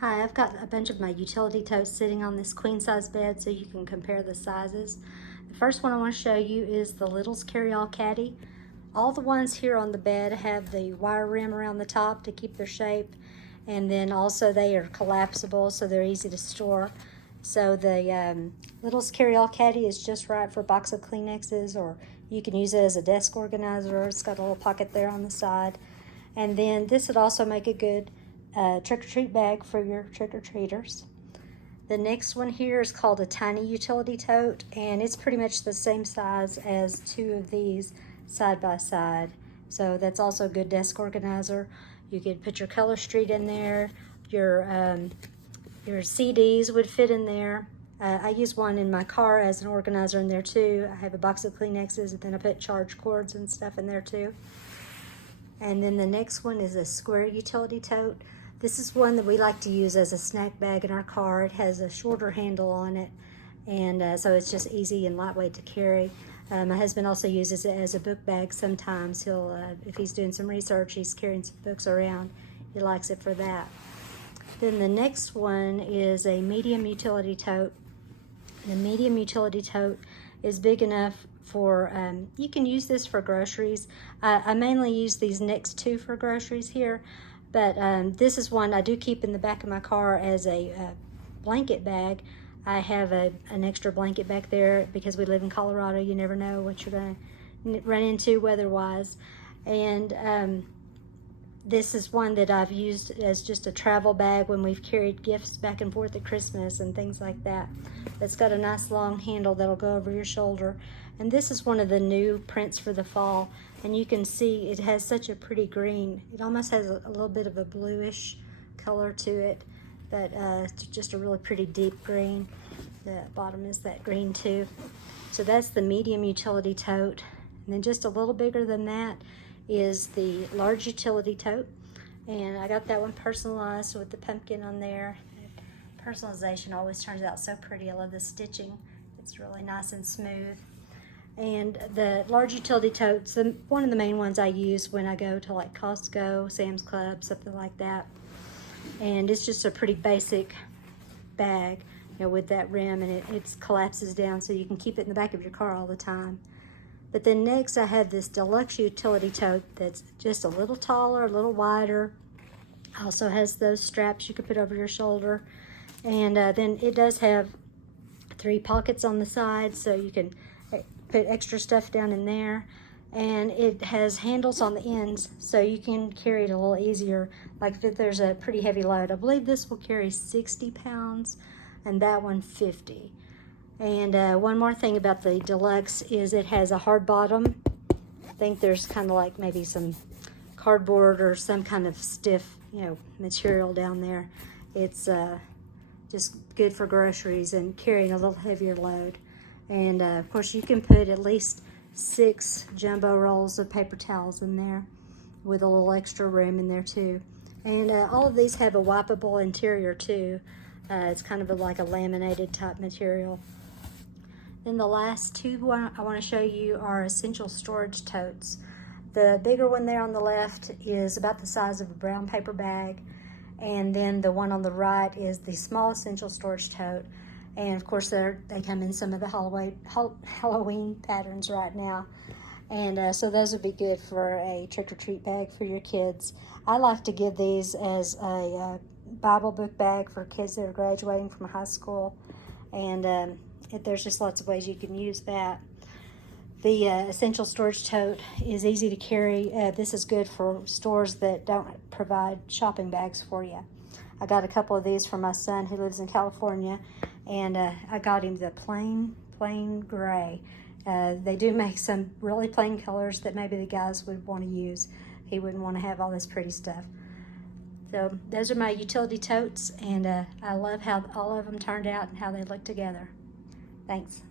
Hi, I've got a bunch of my utility totes sitting on this queen size bed so you can compare the sizes. The first one I want to show you is the Little's Carry-All Caddy. All the ones here on the bed have the wire rim around the top to keep their shape, and then also they are collapsible so they're easy to store. So the Little's Carry-All Caddy is just right for a box of Kleenexes, or you can use it as a desk organizer. It's got a little pocket there on the side. And then this would also make a good trick-or-treat bag for your trick-or-treaters. The next one here is called a tiny utility tote, and it's pretty much the same size as two of these side by side. So that's also a good desk organizer. You could put your color street in there. Your CDs would fit in there. I use one in my car as an organizer in there too. I have a box of Kleenexes, and then I put charge cords and stuff in there too. And then the next one is a square utility tote. This is one that we like to use as a snack bag in our car. It has a shorter handle on it, and so it's just easy and lightweight to carry. My husband also uses it as a book bag sometimes. He'll, if he's doing some research, he's carrying some books around, he likes it for that. Then the next one is a medium utility tote. The medium utility tote is big enough for, you can use this for groceries. I mainly use these next two for groceries here, but this is one I do keep in the back of my car as a blanket bag. I have an extra blanket back there because we live in Colorado. You never know what you're going to run into weather-wise. And this is one that I've used as just a travel bag when we've carried gifts back and forth at Christmas and things like that. It's got a nice long handle that'll go over your shoulder. And this is one of the new prints for the fall. And you can see it has such a pretty green. It almost has a little bit of a bluish color to it, but it's just a really pretty deep green. The bottom is that green too. So that's the medium utility tote. And then just a little bigger than that is the large utility tote, and I got that one personalized with the pumpkin on there. Personalization always turns out so pretty. I love the stitching. It's really nice and smooth. And the large utility totes, one of the main ones I use when I go to like Costco, Sam's Club, something like that. And it's just a pretty basic bag, you know, with that rim, and it collapses down so you can keep it in the back of your car all the time. But then next I have this Deluxe utility tote that's just a little taller, a little wider. Also has those straps you can put over your shoulder. And then it does have 3 pockets on the side, so you can put extra stuff down in there. And it has handles on the ends, so you can carry it a little easier. Like if there's a pretty heavy load. I believe this will carry 60 pounds and that one 50. And one more thing about the Deluxe is it has a hard bottom. I think there's kind of like maybe some cardboard or some kind of stiff, you know, material down there. It's just good for groceries and carrying a little heavier load. And of course you can put at least 6 jumbo rolls of paper towels in there with a little extra room in there too. And all of these have a wipeable interior too. It's kind of like a laminated type material. Then the last two I want to show you are essential storage totes. The bigger one there on the left is about the size of a brown paper bag, and then the one on the right is the small essential storage tote. And of course they come in some of the Halloween patterns right now. And so those would be good for a trick-or-treat bag for your kids. I like to give these as a Bible book bag for kids that are graduating from high school. And there's just lots of ways you can use that. The essential storage tote is easy to carry. This is good for stores that don't provide shopping bags for you. I got a couple of these for my son who lives in California, and I got him the plain gray. They do make some really plain colors that maybe the guys would want to use. He wouldn't want to have all this pretty stuff. So those are my utility totes, and I love how all of them turned out and how they look together. Thanks.